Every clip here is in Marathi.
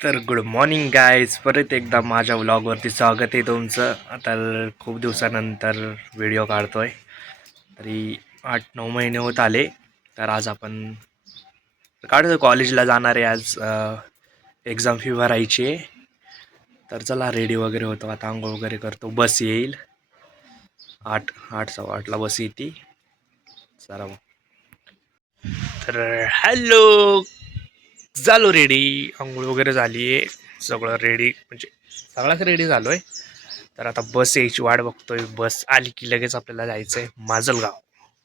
तर गुड मॉर्निंग गाईज, परत एकदा माझ्या व्लॉगवरती स्वागत आहे तुमचं. आता खूप दिवसानंतर व्हिडिओ काढतोय. तरी 8-9 महिने होत आले. तर आज आपण काढतो, कॉलेजला जाणार आहे. आज एक्झाम फी भरायची आहे. तर चला रेडी वगैरे होतो, आता आंघोळ वगैरे करतो. बस येईल 8:15 बस येते. चला मग. तर हॅलो, झालो रेडी, आंघोळ वगैरे झाली आहे, सगळं रेडी, म्हणजे सगळाच रेडी झालो आहे. तर आता बस यायची वाट बघतोय. बस आली की लगेच आपल्याला जायचं आहे माजलगाव.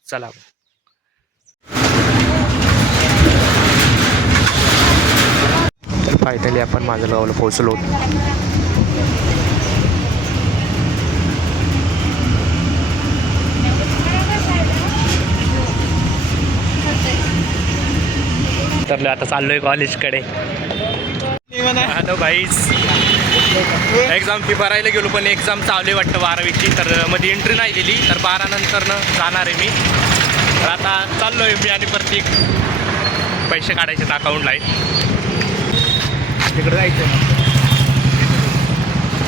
चला. तर फायनली आपण माजलगावला पोहोचलो. तर आता चाललोय कॉलेजकडे. हॅलो गाईज, एक्झाम फी भरायला गेलो, पण एक्झाम चालू आहे वाटतं 12वीची. तर मध्ये एंट्री नाही दिली, तर 12 नंतरनं जाणार आहे मी. तर आता चाललो आहे मी आणि प्रत्येक पैसे काढायचे अकाउंटला आहे. तिकडे जायचं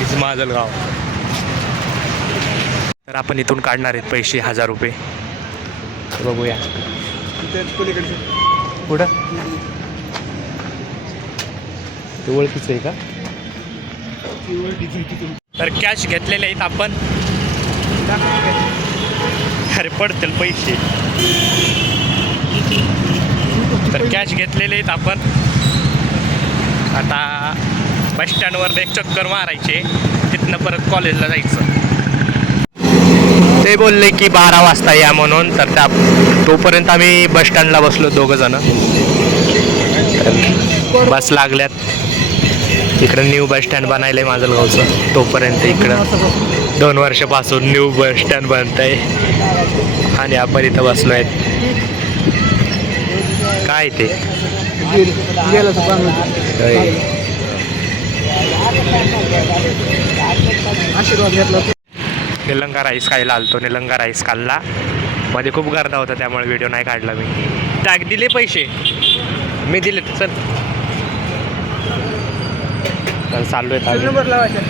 इथं माजलगाव. तर आपण इथून काढणार आहेत पैसे 1000 रुपये. बघूया पुढं. ते ओळखीचं आहे का? तर कॅश घेतलेले आहेत आपण. अरे पडतील पैसे. तर कॅश घेतलेले आहेत आपण. आता बस स्टँडवर एक चक्कर मारायचे, तिथनं परत कॉलेजला जायचं. ते बोलले की 12 वाजता या म्हणून. तर तोपर्यंत आम्ही बस स्टँडला बसलो, 2 जण. बस लागल्यात. इकडं न्यू बस स्टँड बनायलं आहे माजलगावचं. तोपर्यंत इकडं 2 वर्षापासून न्यू बस स्टँड बनत आहे आणि आपण इथं बसलो आहेत. काय ते आशीर्वाद घेतला. निलंगा राईस खायला आलतो. निलंगा राईस खाल्ला. मध्ये खूप गर्दा होता, त्यामुळे व्हिडिओ नाही काढला मी. टॅग दिले पैसे मी दिले. चल चाललोय. नंबर लावायचा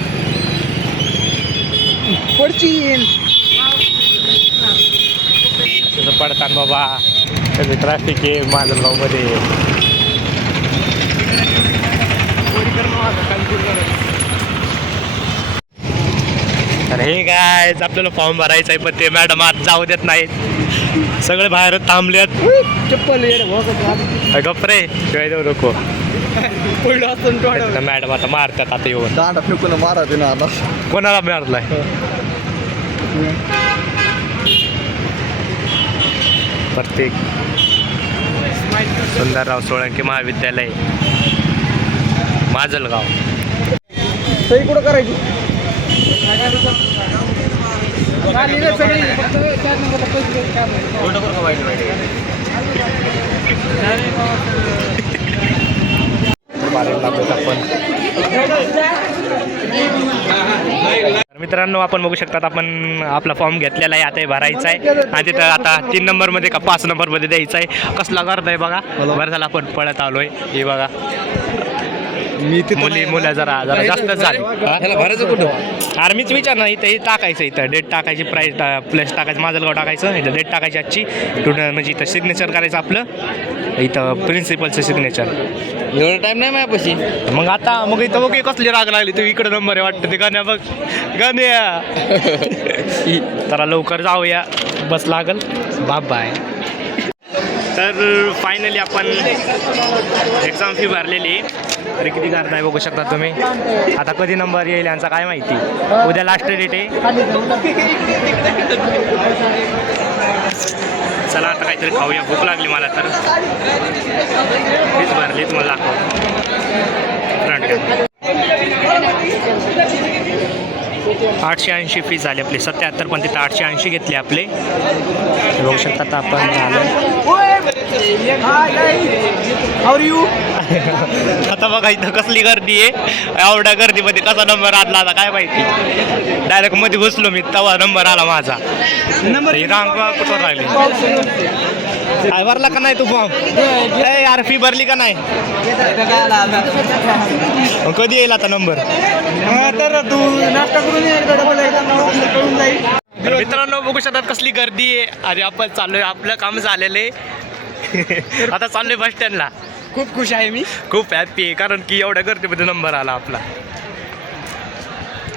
पुढची पडताना बाबा ट्रॅफिक आहे माजलगावमध्ये. तर हे काय, आपल्याला फॉर्म भरायचा आहे, पण ते मॅडम आज जाऊ देत नाहीत. सगळे बाहेर थांबलेत. चप्पल गप्रे शिवाय देऊ नको. मॅडम मॅडम आता मारतात. आता येऊन दांडा फेकून मारा दे ना. कोणाला मारलाय? प्रत्येक सुंदरराव सोळंके महाविद्यालय माजलगाव. सही कुठं करायची? मित्रांनो, आपण बघू शकतात, आपण आपला फॉर्म घेतलेला आहे. आता हे भरायचा आहे आणि तिथं आता 3 नंबरमध्ये का 5 नंबरमध्ये द्यायचा आहे. कसला गर्द आहे बघा. बरं झालं आपण पळत आलोय. हे बघा, मुलं जरा जास्त झाले. भरायचं कुठं? अरे मीच विचारणार. इथं हे टाकायचं, इथं डेट टाकायची, प्राईस प्लस टाकायचं, माजलगाव टाकायचं, इथं डेट टाकायची आजची टोटल, म्हणजे इथं सिग्नेचर करायचं आपलं. इथं प्रिन्सिपलचं सिग्नेचर. एवढा टाइम नाही माझ्यापाशी. मग आता मग इथं बघ कसली राग लागली. तू इकडं नंबर आहे वाटतं. ते गाण्या बघ, गाण्या. जरा लवकर जाऊया, बस लागल. बाय. तर फायनली आपण एक्झाम फी भरलेली. तरी किती करत आहे बघू शकता तुम्ही. आता कधी नंबर येईल यांचा काय माहिती. उद्या लास्ट डेट आहे. चला आता काहीतरी खाऊया, भूक लागली मला. तर फीच भरली, तुम्हाला दाखव. 880 फी झाली आपली. 77, पण तिथं 880 घेतली आपले. बघू शकता. आता आपण झालं हाऊ यू? आता बघा इथं कसली गर्दी आहे. एवढ्या गर्दीमध्ये कसा नंबर आला आता काय माहिती. डायरेक्ट मध्ये घुसलो मी, तेव्हा नंबर आला माझा. रांग कुठं राहिली. काय भरला का नाही तू फॉर्म? यार फी भरली का नाही? कधी येईल आता नंबर? तर तू नाश्ता करून जाईल. तर मित्रांनो बघू शकतात कसली गर्दी आहे. आणि आपण चाललोय, आपलं काम झालेलं आहे. आता चाललोय बस स्टँडला. खूप खुश आहे मी. खूप हॅप्पी आहे कारण की एवढ्या गर्दीमध्ये नंबर आला आपला.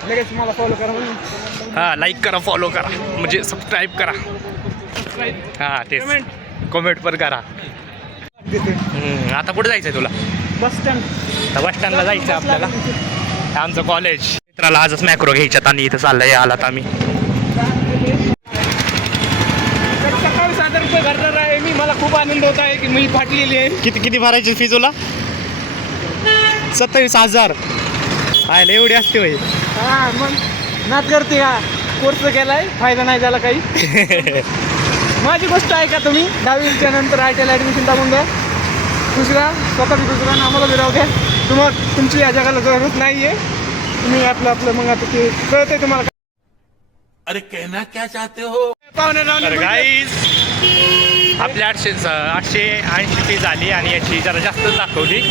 लगेच मला फॉलो करा. हां, लाईक करा, फॉलो करा, म्हणजे सबस्क्राईब करा. हां तेच, कमेंट पण करा. आता कुठे जायचं आहे तुला? Bus stand. तर बस स्टँडला जायचं आहे आपल्याला. हे आमचं कॉलेज. मित्राला आजच मॅक्रो घ्यायच्यात आणि इथं चाललंय आलात आम्ही. सकाळी 7 रुपये भरणार आहे मी. मला खूप आनंद होत आहे की मी फाटलेली आहे. किती भरायची फी तुला? 27,000. आयला एवढी असते होय. हा मग नाच करते का? कोर्स केलाय, फायदा नाही झाला काही. माझी गोष्ट आहे का तुम्ही 10वीच्या नंतर ITI ॲडमिशन टाकून द्या. खुश राहा, स्वतः बी खुश राहा, आम्हाला बी राहू द्या. तुम्हाला तुमची या जगाला जरूरत नाही आहे. तुम्ही आपलं मग आता ते कळत आहे तुम्हाला. अरे कहना क्या चाहते हो? पाहुणे तर गाईज आपल्या 880 फी झाली आणि याची जरा जास्तच दाखवली.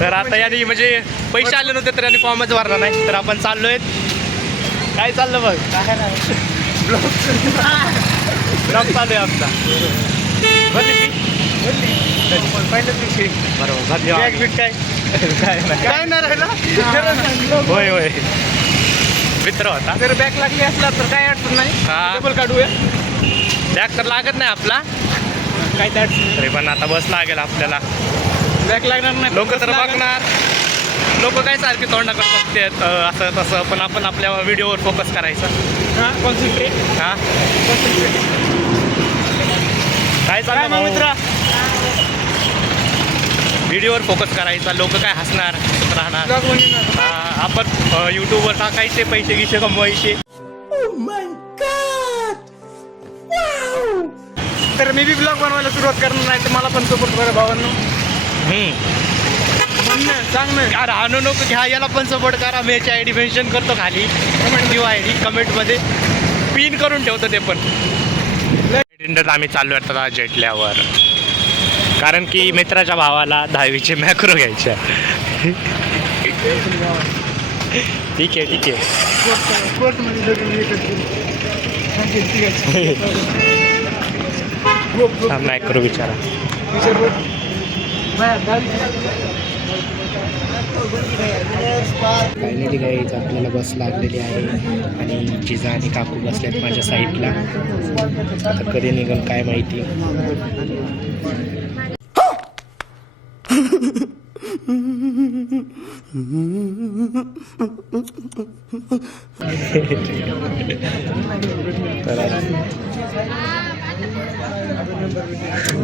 तर आता याने म्हणजे पैसे आले नव्हते तर याने फॉर्मच भरला नाही. तर आपण चाललोय. काय चाललं बघ? ब्लॉग चालू आहे आमचा. भरली फी? पहिल्याच दिवशी बरोबर, धन्यवाद. काय नाही राहिला. होय होय, मित्र होता. जर बॅक लागली असला तर काय अडचण नाही. हा, डबल काढूया. बॅग तर लागत नाही आपला काय ते अडचण तरी, पण आता बस लागेल आपल्याला. बॅक लागणार नाही. लोक तर बघणार, लोक काय सारखे तोंडाकडे बघतात असं तसं, पण आपण आपल्या व्हिडिओवर फोकस करायचा. हां कॉन्सन्ट्रेट. हा काय चाललं भाऊ? मित्र व्हिडिओवर फोकस करायचा. लोक काय हसणार राहणार. हा, आपण यूट्यूबवर टाकायचे, पैसे गिसे कमवायचे. तर मी बी ब्लॉग बनवायला सुरुवात करणार नाही तर मला पण सपोर्ट करा भावांनो. म्हणणं सांगणं यार आणू नको, घ्या याला पण सपोर्ट करा. मी याची ID मेन्शन करतो खाली, न्यू ID कमेंटमध्ये पिन करून ठेवतो ते पण. आम्ही चालू आता जेटल्यावर, कारण की मित्राच्या भावाला 10वीचे मॅक्रो घ्यायच्या. ठीक आहे ठीक आहे. मॅक्रो विचारा. फायनली गाईज आपल्याला बस लागलेली आहे आणि जिजा आणि काकू बसल्यात माझ्या साईडला. आता कधी निघल काय माहिती.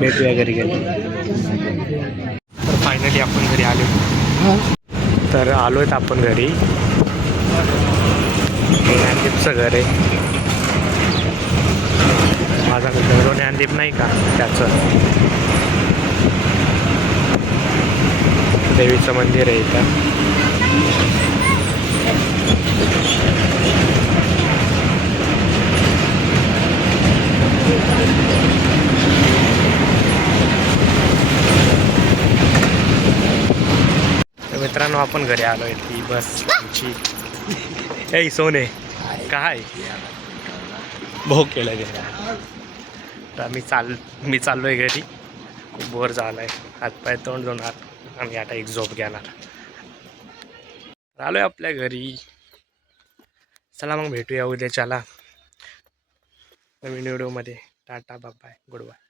भेटूया घरी गेलो. तर फायनली आपण घरी आलो. तर आलोय आपण घरी. ज्ञानदीपचं घर आहे. माझा मित्र ज्ञानदीप नाही का, त्याचं देवीचं मंदिर आहे इथं. मित्रांनो आपण घरी आलोय. ती बस आमची. ए सोने काय भाऊ केलं गेलं. तर मी चाललोय घरी. खूप बोर झालाय, हातपाय तोंड धुणार आणि आता एक झोप घेणार. आलोय आपल्या घरी. चला मग भेटूया उद्याच्याला नवीन व्हिडिओमध्ये. टाटा बाय बाय, गुड बाय.